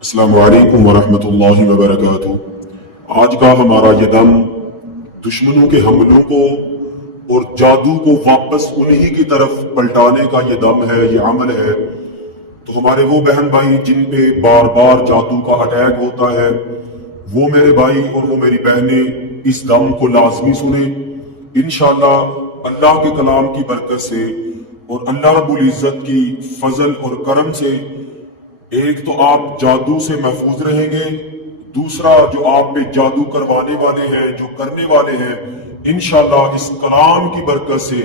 अस्सलामु अलैकुम वरहमतुल्लाहि वबरकातुह। आज का हमारा ये दम दुश्मनों के हमलों को और जादू को वापस उन्हीं की तरफ पलटाने का ये दम है, ये अमल है। तो हमारे वो बहन भाई जिन पे बार बार जादू का अटैक होता है, वो मेरे भाई और वो मेरी बहनें इस दम को लाजमी सुने। इंशाअल्लाह अल्लाह के कलाम की बरकत से और अल्लाह रब्बुल इज्जत की फजल और करम से एक तो आप जादू से महफूज रहेंगे, दूसरा जो आप पे जादू करवाने वाले हैं, जो करने वाले हैं, इंशाअल्लाह इस कलाम की बरकत से,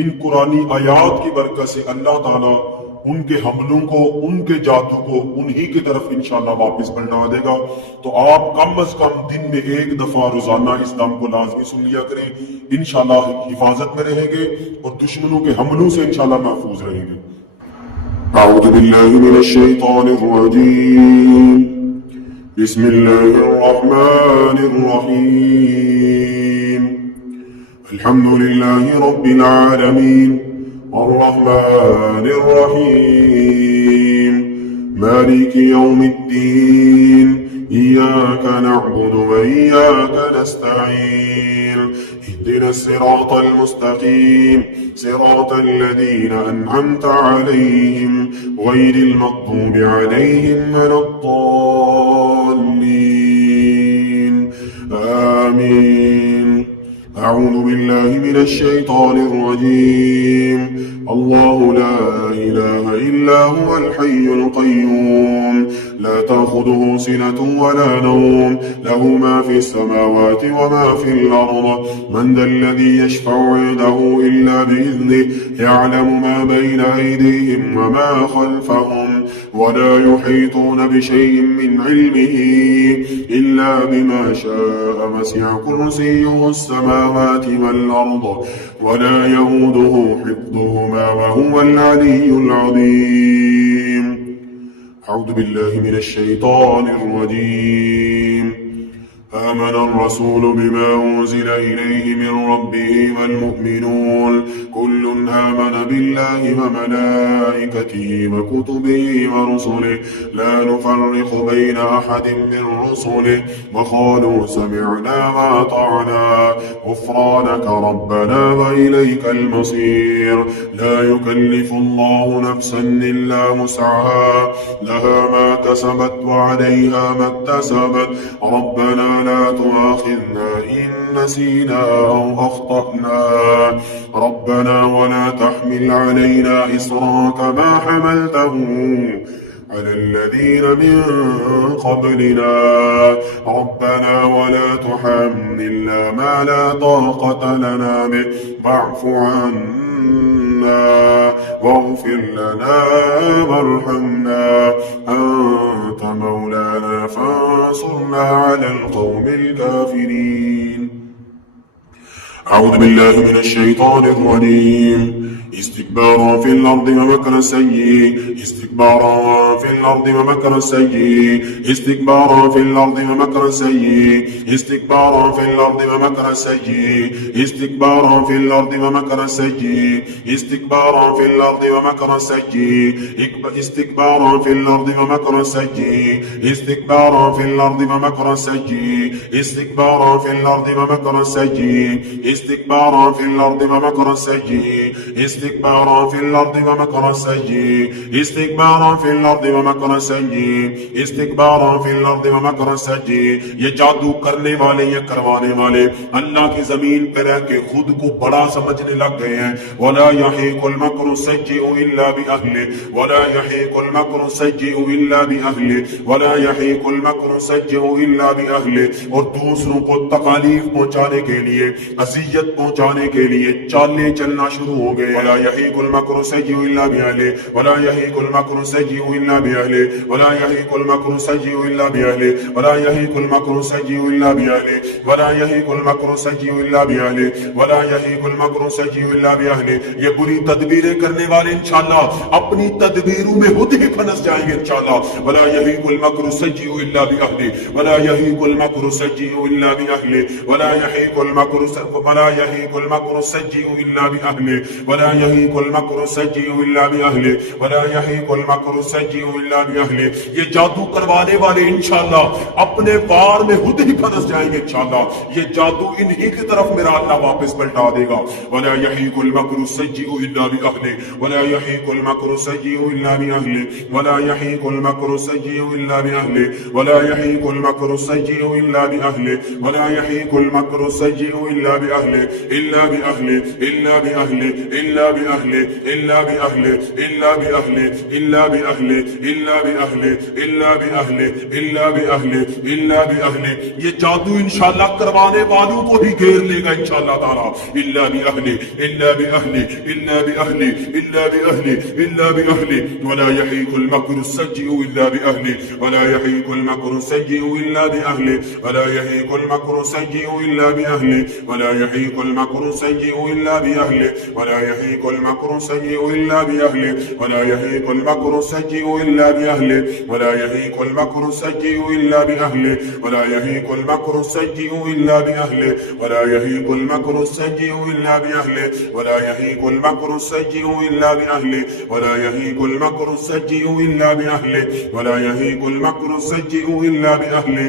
इन कुरानी आयात की बरकत से अल्लाह ताला उनके हमलों को, उनके जादू को उन्हीं की तरफ इंशाअल्लाह वापस पलटा देगा। तो आप कम अज कम दिन में एक दफा रोजाना इस दम को लाजमी सुन लिया करें। इंशाअल्लाह हिफाजत में रहेंगे और दुश्मनों के हमलों से इंशाअल्लाह महफूज रहेंगे। أعوذ بالله من الشيطان الرجيم بسم الله الرحمن الرحيم الحمد لله رب العالمين الرحمن الرحيم مالك يوم الدين إياك نعبد وإياك نستعين اهدنا الصراط المستقيم صراط الذين أنعمت عليهم غير المغضوب عليهم ولا الضالين آمين. أعوذ بالله من الشيطان الرجيم. الله لا إله إلا هو الحي القيوم لا تأخذه سنة ولا نوم له ما في السماوات وما في الأرض من ذا الذي يشفع عنده إلا بإذنه يعلم ما بين أيديهم وما خلفهم ولا يحيطون بشيء من علمه إلا بما شاء وسع كرسيه السماوات والأرض ولا يؤوده حفظهما وهو العلي العظيم. أعوذ بالله من الشيطان الرجيم. آمن الرسول بما أنزل إليه من ربه والمؤمنون كل آمن بالله وملائكته وكتبه ورسله لا نفرق بين أحد من رسله وقالوا سمعنا وأطعنا غفرانك ربنا وإليك المصير. لا يكلف الله نفسا إلا وسعها لها ما كسبت وعليها ما اكتسبت ربنا لا تؤاخذنا إن نسينا أو أخطأنا ربنا ولا تحمل علينا إصرا كما حملته على الذين من قبلنا ربنا ولا تحملنا ما لا طاقة لنا به واعف عنا واغفر لنا وارحمنا أنت مولانا فانصرنا على القوم الكافرين. أعوذ بالله من الشيطان الرجيم. استكبارا في الأرض ومكر السيء استكبارا في الأرض ومكر السيء استكبارا في الأرض ومكر السيء استكبارا في الأرض ومكر السيء استكبارا في الأرض ومكر السيء استكبارا في الأرض ومكر السيء استكبارا في الأرض ومكر السيء استكبارا في الأرض ومكر السيء استكبارا في الأرض ومكر السيء استكبارا في الأرض ومكر السيء استكبارا في الأرض ومكر السيء استكبارا في الأرض ومكر السيء استكبارا في الأرض وमकर السيء. ये जादू करने वाले, ये करवाने वाले अल्लाह की जमीन पर रह के खुद को बड़ा समझने लग गए हैं. वला यहीकुल मक्रु सय्यिउ इल्ला बिअहलिहि वला यहीकुल मक्रु सय्यिउ इल्ला बिअहलिहि वला यहीकुल मक्रु सय्यिउ इल्ला बिअहलिहि. और दूसरों को तकलीफ पहुंचाने के लिए, अजियत पहुंचाने के लिए चालें चलना शुरू हो गए. वला यहीकुल मक्रु सय्यिउ इल्ला बिअहलिहि वला यहीकुल मक्रु सय्यिउ इल्ला बिअहलिहि वला यहीकुल मक्रु सय्यिउ इल्ला बिअहलिहि वला यहीकुल मक्रु सय्यिउ इल्ला बिअहलिहि वला यहीकुल मक्रु सय्यिउ इल्ला बिअहलिहि वला यहीकुल मक्रु सय्यिउ इल्ला बिअहलिहि. ये बुरी तदबीरें करने वाले इंशाअल्लाह अपनी तदबीरों में खुद ही फंस जाएंगे इंशाअल्लाह. वला यहीकुल मक्रु सय्यिउ इल्ला बिअहलिहि वला यहीकुल मक्रु सय्यिउ इल्ला बिअहलिहि वला यहीकुल मक्रु सय्यिउ इल्ला बिअहलिहि वला यहीकुल मक्र सय्यिउ इल्ला बिअहली, वला यहीकुल मक्र सय्यिउ इल्ला बिअहली। ये जादू करवाने वाले इंशाअल्लाह अपने वार में खुद ही फंस जाएंगे इंशाअल्लाह। ये जादू इन्हीं की तरफ मेरा अल्लाह वापस पलटा देगा। वला यहीकुल मक्र सय्यिउ इल्ला बिअहली, वला यहीकुल मक्र सय्यिउ इल्ला बिअहली, वला यहीकुल मक्र सय्यिउ इल्ला बिअहली, वला यहीकुल मक्र सय्यिउ इल्ला बिअहली, वला यहीकुल मक्र सय्यिउ इल्ला बिअहली, इल्ला बिअहली, इल्ला बिअहली, इल्ला बिअहली, इल्ला बिअहली, इल्ला बिअहली, इल्ला बिअहली, इल्ला बिअहली, इल्ला बिअहली, इल्ला बिअहली, इल्ला बिअहली। ये जादू इंशाअल्लाह करवाने वालों को ही घेर लेगा इंशाअल्लाह ताला। इल्ला बिअहली, इल्ला बिअहली, इल्ला बिअहली, इल्ला बिअहली, इल्ला बिअहली, वला यहीकुल मक्र सय्यिउ इल्ला बिअहली, वला यहीकुल मक्र सय्यिउ इल्ला बिअहली, वला यहीकुल मक्र सय्यिउ इल्ला बिअहली, वला यहीकुल मक्र सय्यिउ इल्ला बिअहली, वला यहीकुल मक्र सय्यिउ इल्ला बिअहली, वला यहीकुल मक्र सय्यिउ इल्ला बिअहली, वला यहीकुल मक्र सय्यिउ इल्ला बिअहली, वला यहीकुल मक्र सय्यिउ इल्ला बिअहली, वला यहीकुल मक्र सय्यिउ इल्ला बिअहली, वला यहीकुल मक्र सय्यिउ इल्ला बिअहली, वला यहीकुल मक्र सय्यिउ इल्ला बिअहली, वला यहीकुल मक्र सय्यिउ इल्ला बिअहली।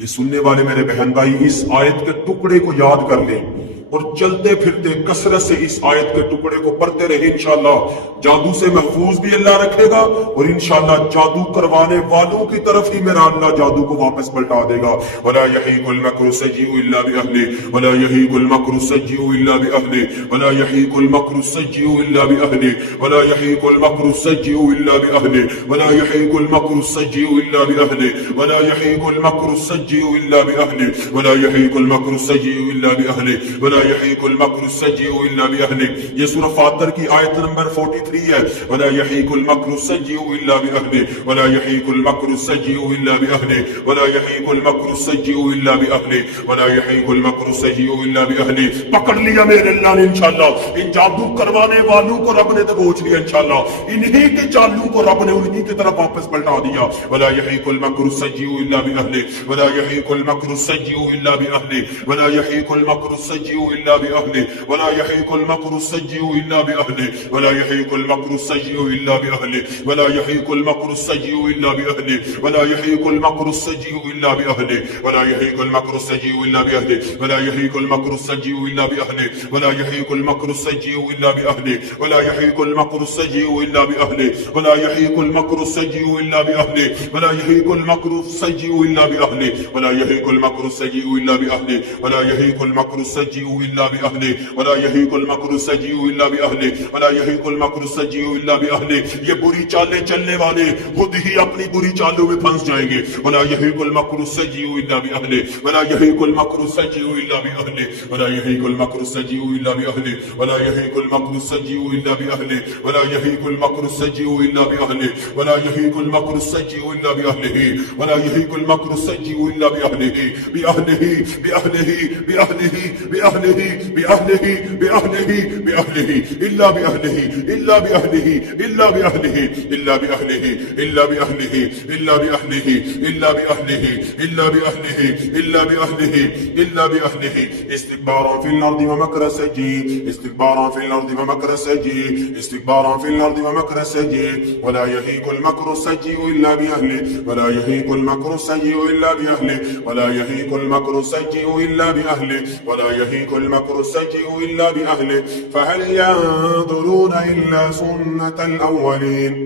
ये सुनने वाले मेरे बहन भाई इस आयत के टुकड़े को याद कर लें और चलते फिरते कसरत से इस आयत के टुकड़े को पढ़ते रहे इंशाअल्लाह। जादू से महफूज भी अल्लाह रखेगा और इंशाअल्लाह जादू करवाने वालों की तरफ ही मेरा अल्लाह जादू को वापस पलटा देगा। वला यहीकुल मक्र सय्यिउ इल्ला बिअहली, वला यहीकुल मक्र सय्यिउ इल्ला बिअहली, वला यहीकुल मक्र सय्यिउ इल्ला बिअहली, वला यहीकुल मक्र सय्यिउ इल्ला बिअहली, वला यहीकुल मक्र सय्यिउ इल्ला बिअहली, वला यहीकुल मक्र सय्यिउ इल्ला बिअहली, वला यहीकुल मक्र सय्यिउ इल्ला बिअहली, वला यहीकुल मक्र सय्यिउ इल्ला बिअहली। ये सूरह फातिर की आयत नंबर 43 है। वला यहीकुल मक्र सय्यिउ इल्ला बिअहली, वला यहीकुल मक्र सय्यिउ इल्ला बिअहली, वला यहीकुल मक्र सय्यिउ इल्ला बिअहली, वला यहीकुल मक्र सय्यिउ इल्ला बिअहली। पकड़ लिया मेरे अल्लाह ने इंशाअल्लाह। इन जादू करवाने वालों को रब ने दबोच लिया इंशाअल्लाह। इन्हीं के चालू को रब ने उन्हीं की तरफ वापस पलटा दिया। वला यहीकुल मक्र सय्यिउ इल्ला बिअहली, वला यहीकुल मक्र सय्यिउ इल्ला बिअहली, वला यहीकुल मक्र सय्यिउ इल्ला बिअहली, वला यहीकुल मक्र सय्यिउ इल्ला बिअहली, वला यहीकुल मक्र सय्यिउ इल्ला बिअहली, वला यहीकुल मक्र सय्यिउ इल्ला बिअहली, वला यहीकुल मक्र सय्यिउ इल्ला बिअहली, वला यहीकुल मक्र सय्यिउ इल्ला बिअहली, वला यहीकुल मक्र सय्यिउ इल्ला बिअहली, वला यहीकुल मक्र सय्यिउ इल्ला बिअहली, वला यहीकुल मक्र सय्यिउ इल्ला बिअहली, वला यहीकुल मक्र सय्यिउ इल्ला बिअहली, वला यहीकुल मक्र सय्यिउ इल्ला बिअहली, वला यहीकुल मक्र सय्यिउ इल्ला बिअहली, वला यहीकुल मक्र सय्यिउ इल्ला बिअहली, वला यहीकुल मक्र सय्यिउ इल्ला बिअहली, वला यहीकुल मक्र सय्यिउ इल्ला बिअहली। ये बुरी चालें चलने वाले खुद ही अपनी बुरी चालों में फंस जाएंगे। वला यहीकुल मक्र सय्यिउ इल्ला बिअहली, वला यहीकुल मक्र सय्यिउ इल्ला बिअहली, वला यहीकुल मक्र सय्यिउ इल्ला बिअहली, वला यहीकुल मक्र सय्यिउ इल्ला बिअहली, वला यहीकुल मक्र सय्यिउ इल्ला बिअहली, वला यहीकुल मक्र सय्यिउ इल्ला बिअहलिही, वला यहीकुल मक्र सय्यिउ इल्ला बिअहलिही, बिअहलिही, बिअहलिही, बिअहलिही, बिअहलिही, बिअहलिही, बिअहलिही, बिअहलिही, इल्ला बिअहलिही, इल्ला बिअहलिही, इल्ला बिअहलिही, इल्ला बिअहलिही, इल्ला बिअहलिही, इल्ला बिअहलिही, इल्ला बिअहलिही, इल्ला बिअहलिही, इल्ला बिअहलिही, इल्ला बिअहलिही। इस्तिकबारन फिल अर्दि व मकर सय्यि, इस्तिकबारन फिल अर्दि व मकर सय्यि, इस्तिकबारन फिल अर्दि व मकर सय्यि, वला यहीकुल मक्र सय्यिउ इल्ला बिअहली, वला यहीकुल मक्र सय्यिउ इल्ला बिअहली, वला यहीकुल मक्र सय्यिउ इल्ला बिअहली, वला यहीकुल मक्र सय्यिउ इल्ला बिअहली। फहल यंजुरून इल्ला सुन्नतल अव्वलीन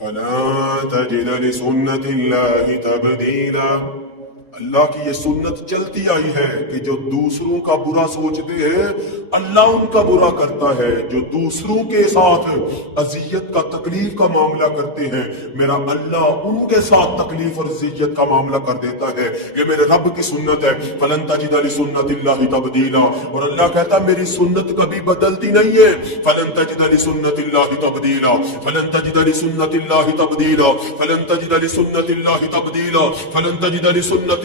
फलन तजिद लिसुन्नतिल्लाहि तब्दीला। अल्लाह की ये सुन्नत चलती आई है कि जो दूसरों का बुरा सोचते हैं अल्लाह उनका बुरा करता है। जो दूसरों के साथ अजियत का तकलीफ का मामला करते हैं मेरा अल्लाह उनके साथ तकलीफ और अजियत का मामला कर देता है। ये मेरे रब की सुन्नत है। फलन तजिद लिसुन्नतिल्लाहि तब्दीला। और अल्लाह कहता मेरी सुन्नत कभी बदलती नहीं है। फलन तजिद लिसुन्नतिल्लाहि तब्दीला, फलन तजिद लिसुन्नतिल्लाहि तब्दीला, फलन तजिद लिसुन्नतिल्लाहि तब्दीला, फलन तजिद लिसुन्नति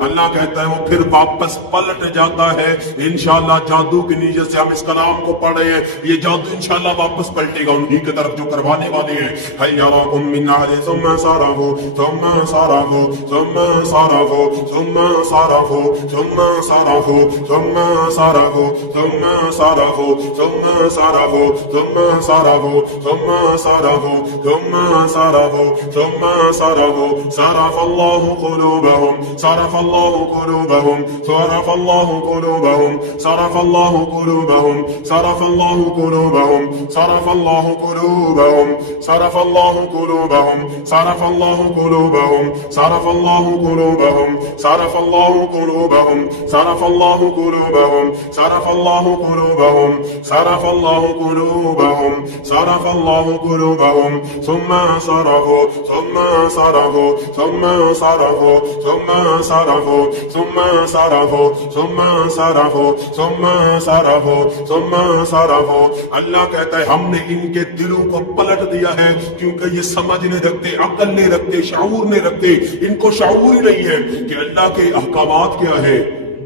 अल्लाह कहता है वो फिर वापस पलट जाता है। इंशाअल्लाह जादू की नीयत से हम इस कलाम को पढ़ रहे हैं, ये जादू इंशाअल्लाह वापस पलटेगा उन्हीं की तरफ जो करवाने वाले हैं। हय्याकुम मिन अहले सुम्मा सरफू सुम्मा सरफू सुम्मा सरफू सुम्मा सरफू सुम्मा सरफू सुम्मा सरफू सुम्मा सरफू सुम्मा सरफू सुम्मा सरफू सुम्मा सरफू सुम्मा सरफू सुम्मा सरफू सरफल्लाहु कुलूबहुम सरफल्लाहु कुलूबहुम सरफल्लाहु कुलूबहुम सरफल्लाहु कुलूबहुम सरफल्लाहु कुलूबहुम सरफल्लाहु कुलूबहुम सरफल्लाहु कुलूबहुम सरफल्लाहु कुलूबहुम सरफल्लाहु कुलूबहुम सरफल्लाहु कुलूबहुम सरफल्लाहु कुलूबहुम सरफल्लाहु कुलूबहुम सरफल्लाहु कुलूबहुम सरफल्लाहु कुलूबहुम सुम्मा सरफू सुम्मा सरफू सुम्मा सरफू सुम्मा सरफू सुम्मा सरफू सुम्मा सरफू सुम्मा सरफू सुम्मा सरफू। अल्लाह कहता है हमने इनके दिलों को पलट दिया है, क्योंकि ये समझ नहीं रखते, अकल नहीं रखते, शाऊर नहीं रखते। इनको शाऊर ही नहीं है कि अल्लाह के अहकामात क्या है।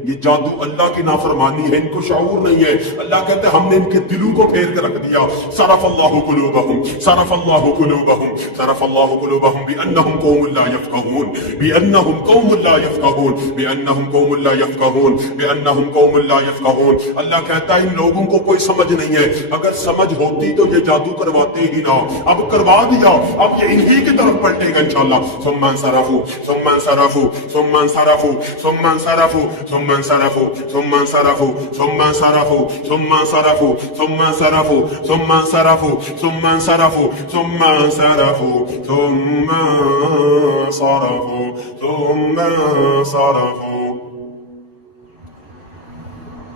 ये जादू अल्लाह की नाफरमानी है, इनको शाऊर नहीं है। अल्लाह कहते हैं हमने इनके दिलों को फेर कर रख दिया। सरफल्लाहु कुलूबहुम सरफल्लाहु कुलूबहुम सरफल्लाहु कुलूबहुम बिअन्नहुम कौमुन ला यफ्क़हून बिअन्नहुम कौमुन ला यफ्क़हून बिअन्नहुम कौमुन ला यफ्क़हून बिअन्नहुम कौमुन ला यफ्क़हून। अल्लाह कहता है इन लोगों को कोई समझ नहीं है, अगर समझ होती तो ये जादू करवाते ही ना। अब करवा दिया, अब ये इन्हीं की तरफ पलटेगा इंशाअल्लाह। सुम्मन सरफू सुम्मन सरफू सुम्मन सरफू सुम्मन सरफू सुम्मन सरफू सुम्मन सरफू सुम्मन सरफू सुम्मन सरफू सुम्मन सरफू सुम्मन सरफू सुम्मन सरफू सुम्मन सरफू सुम्मन सरफू सुम्मन सरफू।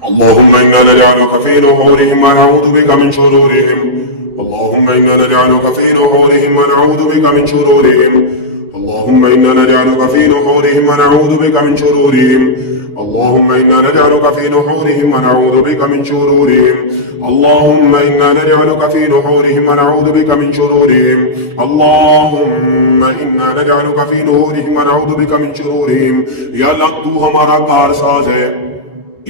اللهم إنا نجعلك في نحورهم ونعوذ بك من شرورهم اللهم إنا نجعلك في نحورهم ونعوذ بك من شرورهم اللهم إنا نجعلك في نحورهم ونعوذ بك من شرورهم اللهم إنا نجعلك في نحورهم ونعوذ بك من شرورهم اللهم إنا نجعلك في نحورهم ونعوذ بك من شرورهم اللهم إنا نجعلك في نحورهم ونعوذ بك من شرورهم। या अल्लाह तू हमारा कारसाज है,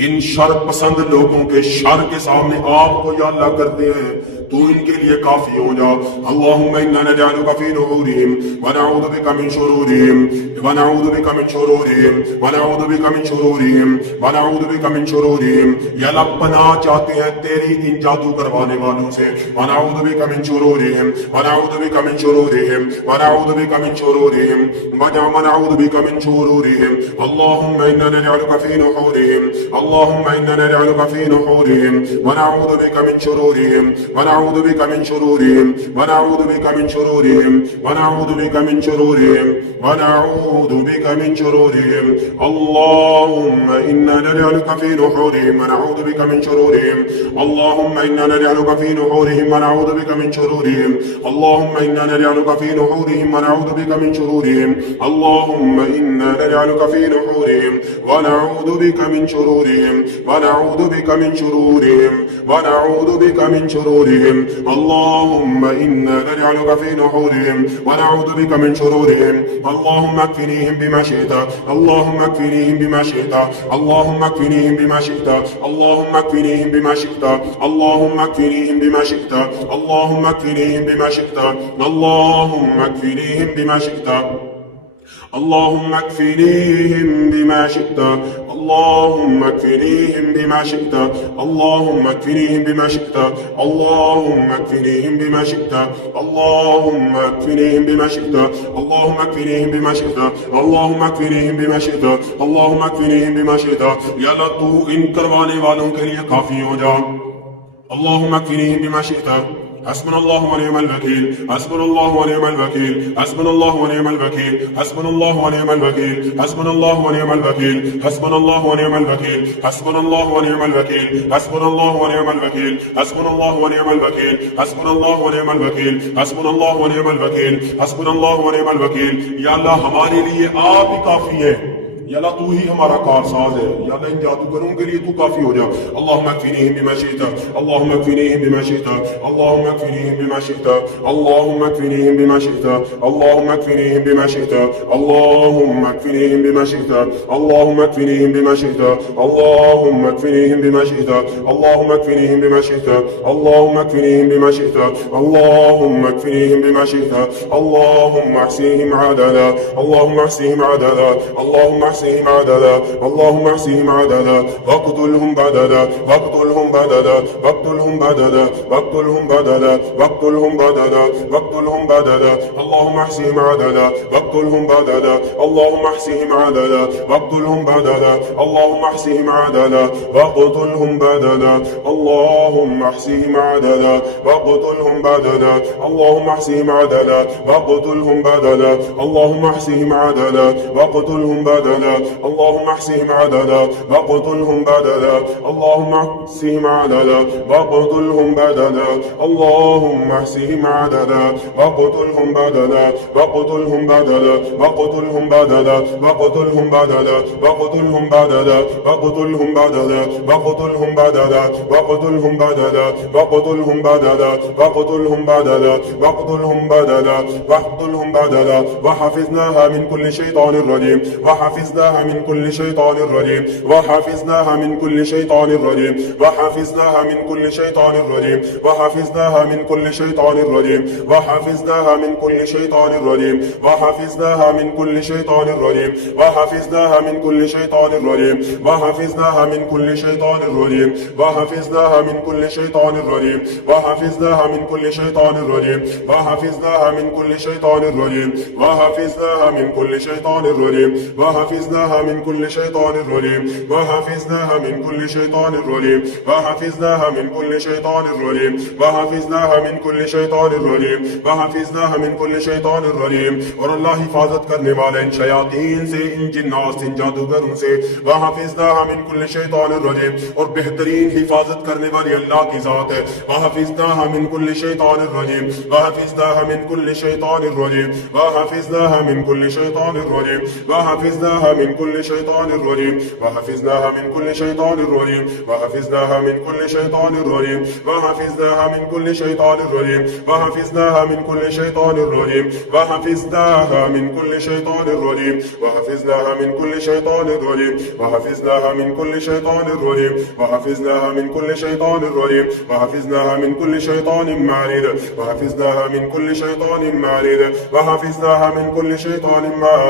इन शर पसंद लोगों के शर के सामने आपको या अल्लाह करते हैं, तू इनके लिए काफी हो जा। अल्लाहुम्मा इन्ना नजअलुका फी नुहूरिहिम व नऊज़ु बिका मिन शुरूरिहिम व नऊज़ु बिका मिन शुरूरिहिम व नऊज़ु बिका मिन शुरूरिहिम व नऊज़ु बिका मिन शुरूरिहिम। या अल्लाह पनाह चाहते हैं तेरी इन जादू करवाने वालों से। व नऊज़ु बिका मिन शुरूरिहिम व नऊज़ु बिका मिन शुरूरिहिम व नऊज़ु बिका मिन शुरूरिहिम व नऊज़ु बिका मिन शुरूरिहिम। अल्लाहुम्मा इन्ना नजअलुका फी नुहूरिहिम अल्लाहुम्मा इन्ना नजअलुका फी नुहूरिहिम व नऊज़ु बिका मिन शुरूरिहिम ونعوذ بك من شرورهم ونعوذ بك من شرورهم ونعوذ بك من شرورهم ونعوذ بك من شرورهم اللهم إنا نجعلك في نحورهم ونعوذ بك من شرورهم اللهم إنا نجعلك في نحورهم ونعوذ بك من شرورهم اللهم إنا نجعلك في نحورهم ونعوذ بك من شرورهم اللهم إنا نجعلك في نحورهم ونعوذ بك من شرورهم ونعوذ بك من شرورهم ونعوذ بك من شرورهم اللهم إنا نجعلك في نحورهم ونعوذ بك من شرورهم اللهم اكفنيهم بما شئت اللهم اكفنيهم بما شئت اللهم اكفنيهم بما شئت اللهم اكفنيهم بما شئت اللهم اكفنيهم بما شئت اللهم اكفنيهم بما شئت اللهم اكفنيهم بما شئت اللهم اكفنيهم بما شئت اللهم اكفنيهم بما شئت اللهم اكفنيهم بما شئت اللهم اكفنيهم بما شئت اللهم اكفنيهم بما شئت اللهم اكفنيهم بما شئت اللهم اكفنيهم بما شئت اللهم اكفنيهم بما شئت। या अल्लाह तू इन करवाने वालों के लिए काफी हो जा। اللهم اكفنيهم بما شئت حسبنا الله ونعم الوكيل حسبنا الله ونعم الوكيل حسبنا الله ونعم الوكيل حسبنا الله ونعم الوكيل حسبنا الله ونعم الوكيل حسبنا الله ونعم الوكيل حسبنا الله ونعم الوكيل حسبنا الله ونعم الوكيل حسبنا الله ونعم الوكيل حسبنا الله ونعم الوكيل حسبنا الله ونعم الوكيل حسبنا الله ونعم الوكيل। या अल्लाह हमारे लिए आप ही काफी है, या अल्लाह तू ही हमारा कारसाज है, या अल्लाह इन जादूगरों के लिए तू काफी हो जा। अल्लाहुम्मा अक्फिनीहिम बिमा शि'ता, अल्लाहुम्मा अक्फिनीहिम बिमा शि'ता, अल्लाहुम्मा अक्फिनीहिम बिमा शि'ता, अल्लाहुम्मा अक्फिनीहिम बिमा शि'ता, अल्लाहुम्मा अक्फिनीहिम बिमा शि'ता, अल्लाहुम्मा अक्फिनीहिम बिमा शि'ता, अल्लाहुम्मा अक्फिनीहिम बिमा शि'ता, अल्लाहुम्मा अक्फिनीहिम बिमा शि'ता, अल्लाहुम्मा अक्फिनीहिम बिमा शि'ता, अल्लाहुम्मा अक्फिनीहिम बिमा शि'ता, अल्लाहुम्मा अक्फिनीहिम बिमा शि'ता, अल्लाहुम्मा अहसिहिम अददा, अल्लाहुम्मा अहसिहिम अददा, अल्लाहुम्मा अहसिहिम अददा, अल्लाहुम्मा अहसिहिम अददा, वक़्तुलहुम बददा, वक़्तुलहुम बददा, वक़्तुलहुम बददा, वक़्तुलहुम बददा, वक़्तुलहुम बददा, वक़्तुलहुम बददा, अल्लाहुम्मा अहसिहिम अददा, वक़्तुलहुम बददा, अल्लाहुम्मा अहसिहिम अददा, वक़्तुलहुम बददा, अल्लाहुम्मा अहसिहिम अददा, वक़्तुलहुम बददा, अल्लाहुम्मा अहसिहिम अददा, वक़्तुलहुम बददा, अल्लाहुम्मा अहसिहिम अददा, वक़्तुलहुम बददा, अल्लाहुम्मा अहसिहिम अददा, वक़्तुलहुम बददा, अल्लाहुम्मा अहसिहिम अददा, वक़्तुलहुम बददा, अल्लाहुम्मा अहसिहिम अददा, वक़्तुलहुम बददा, अल्लाहुम्मा अहसिहिम अददा, वक़्तुलहुम बददा, वक़्तुलहुम बददा, वक़्तुलहुम बददा, वक़्तुलहुम बददा, वक़्तुलहुम बददा, वक़्तुलहुम बददा, वक़्तुलहुम बददा, वक़्तुलहुम बददा, वक़्तुलहुम बददा, वक़्तुलहुम बददा, वक़्तुलहुम बददा, वक़्तुलहुम बददा, वहफ़िज़नाहा मिन कुल्लि शैतानिर रजीम, वहफ़िज़नाहा मिन कुल्लि शैतानिर रजीम, वहफ़िज़नाहा मिन कुल्लि शैतानिर रजीम, वहफ़िज़नाहा मिन कुल्लि शैतानिर रजीम, वहफ़िज़नाहा मिन कुल्लि शैतानिर रजीम, वहफ़िज़नाहा मिन कुल्लि शैतानिर रजीम, वहफ़िज़नाहा मिन कुल्लि शैतानिर रजीम, वहफ़िज़नाहा मिन कुल्लि शैतानिर रजीम, वहफ़िज़नाहा मिन कुल्लि शैतानिर रजीम, वहफ़िज़नाहा मिन कुल्लि शैतानिर रजीम, वहफ़िज़नाहा मिन कुल्लि शैतानिर रजीम, वहफ़िज़नाहा मिन कुल्लि शैतानिर रजीम, वहफ़िज़नाहा मिन कुल्लि शैतानिर रजीम, वहफ़िज़नाहा मिन कुल्लि शैतानिर रजीम, वहफ़िज़नाहा मिन कुल्लि शैतानिर रजीम, वहफ़िज़नाहा मिन कुल्लि शैतानिर रजीम, वहफ़िज़नाहा मिन कुल्लि शैतानिर रजीम, वहफ़िज़नाहा मिन कुल्लि शैतानिर रजीम। और अल्लाह हिफाजत करने वाला इन शयातीन से, इन जिन्नात, इन जादूगरों से। वहफ़िज़नाहा मिन कुल्लि शैतानिर रजीम, और बेहतरीन हिफाजत करने वाली अल्लाह की जात है। वहफ़िज़नाहा मिन कुल्लि शैतानिर रजीम, वहफ़िज़नाहा मिन कुल्लि शैतानिर रजीम, वहफ़िज़नाहा मिन कुल्लि शैतानिर रजीम, वहफ़िज़नाहा मिन कुल्लि शैतानिर रजीम, वहफ़िज़नाहा मिन कुल्लि शैतानिर रजीम, वहफ़िज़नाहा मिन कुल्लि शैतानिर रजीम, वहफ़िज़नाहा मिन कुल्लि शैतानिर रजीम, वहफ़िज़नाहा मिन कुल्लि शैतानिर रजीम, वहफ़िज़नाहा मिन कुल्लि शैतानिर रजीम, वहफ़िज़नाहा मिन कुल्लि शैतानिर रजीम, वहफ़िज़नाहा मिन कुल्लि शैतानिर रजीम, वहफ़िज़नाहा मिन कुल्लि शैतानिर रजीम, वहफ़िज़नाहा मिन कुल्लि शैतानिन मारिद, वहफ़िज़नाहा मिन कुल्लि शैतानिन मारिद, वहफ़िज़नाहा मिन कुल्लि शैतानिन मारिद,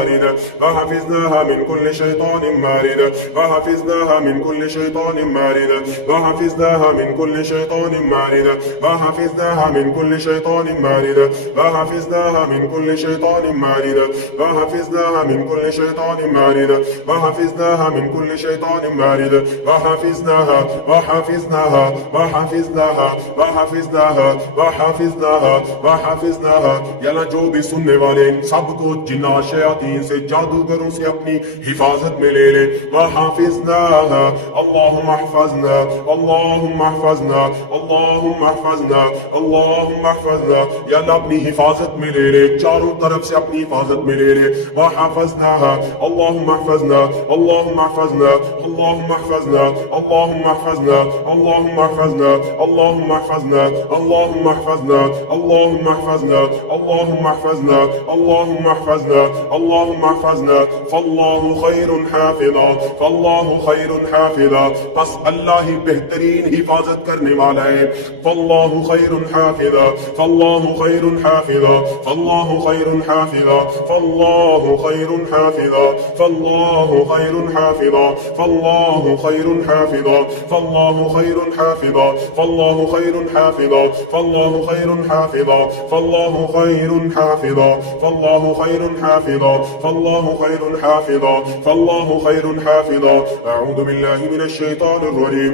वहफ़िज़नाहा मिन कुल्लि शैतानिन मारिद, वहफ़िज़नाहा मिन कुल्लि शैतानिन मारिद, वहफ़िज़नाहा मिन कुल्लि शैतानिन मारिद, वहफ़िज़नाहा मिन कुल्लि शैतानिन मारिद, वहफ़िज़नाहा मिन कुल्लि शैतानिन मारिद, वहफ़िज़नाहा मिन कुल्लि शैतानिन मारिद, वहफ़िज़नाहा मिन कुल्लि शैतानिन मारिद, वहफ़िज़नाहा वहफ़िज़नाहा वहफ़िज़नाहा वहफ़िज़नाहा वहफ़िज़नाहा वहफ़िज़नाहा। या अल्लाह जो भी सुनने वाले इन सबको जिन्नात शयातीन से, जादूगरों से अपनी हिफाजत में ले ले। वहफ़िज़नाहा, अल्लाहुम्मा अहफ़ज़ना, अल्लाहुम्मा अहफ़ज़ना, अल्लाहुम्मा अहफ़ज़ना, अल्लाहुम्मा अहफ़ज़ना। या अल्लाह अपनी हिफाजत में ले ले, चारों तरफ से अपनी हिफाजत में ले ले। वहफ़ज़नाहा, अल्लाहुम्मा अहफ़ज़ना, अल्लाहुम्मा अहफ़ज़ना, अल्लाहुम्मा अहफ़ज़ना, अल्लाहुम्मा अहफ़ज़ना, अल्लाहुम्मा अहफ़ज़ना, अल्लाहुम्मा अहफ़ज़ना, अल्लाहुम्मा अहफ़ज़ना, अल्लाहुम्मा अहफ़ज़ना, अल्लाहुम्मा अहफ़ज़ना, अल्लाहुम्मा अहफ़ज़ना, अल्लाहुम्मा अहफ़ज़ना। फल्लाहु खैरुन हाफ़िज़ा, फल्लाहु खैरुन हाफ़िज़ा। बस अल्लाह ही बेहतरीन हिफाजत करने वाला है। फल्लाहु खैरुन हाफ़िज़ा, फल्लाहु खैरुन हाफ़िज़ा, फल्लाहु खैरुन हाफ़िज़ा, फल्लाहु खैरुन हाफ़िज़ा, फल्लाहु खैरुन हाफ़िज़ा, फल्लाहु खैरुन हाफ़िज़ा, फल्लाहु खैरुन हाफ़िज़ा, फल्लाहु खैरुन हाफ़िज़ा, फल्लाहु खैरुन हाफ़िज़ा, फल्लाहु खैरुन हाफ़िज़ा, फल्लाहु खैरुन हाफ़िज़ा, फल्लाहु खैरुन हाफ़िज़ा, फल्लाहु खैरुन हाफ़िज़ा। अऊज़ु बिल्लाहि मिनश शैतानिर रजीम।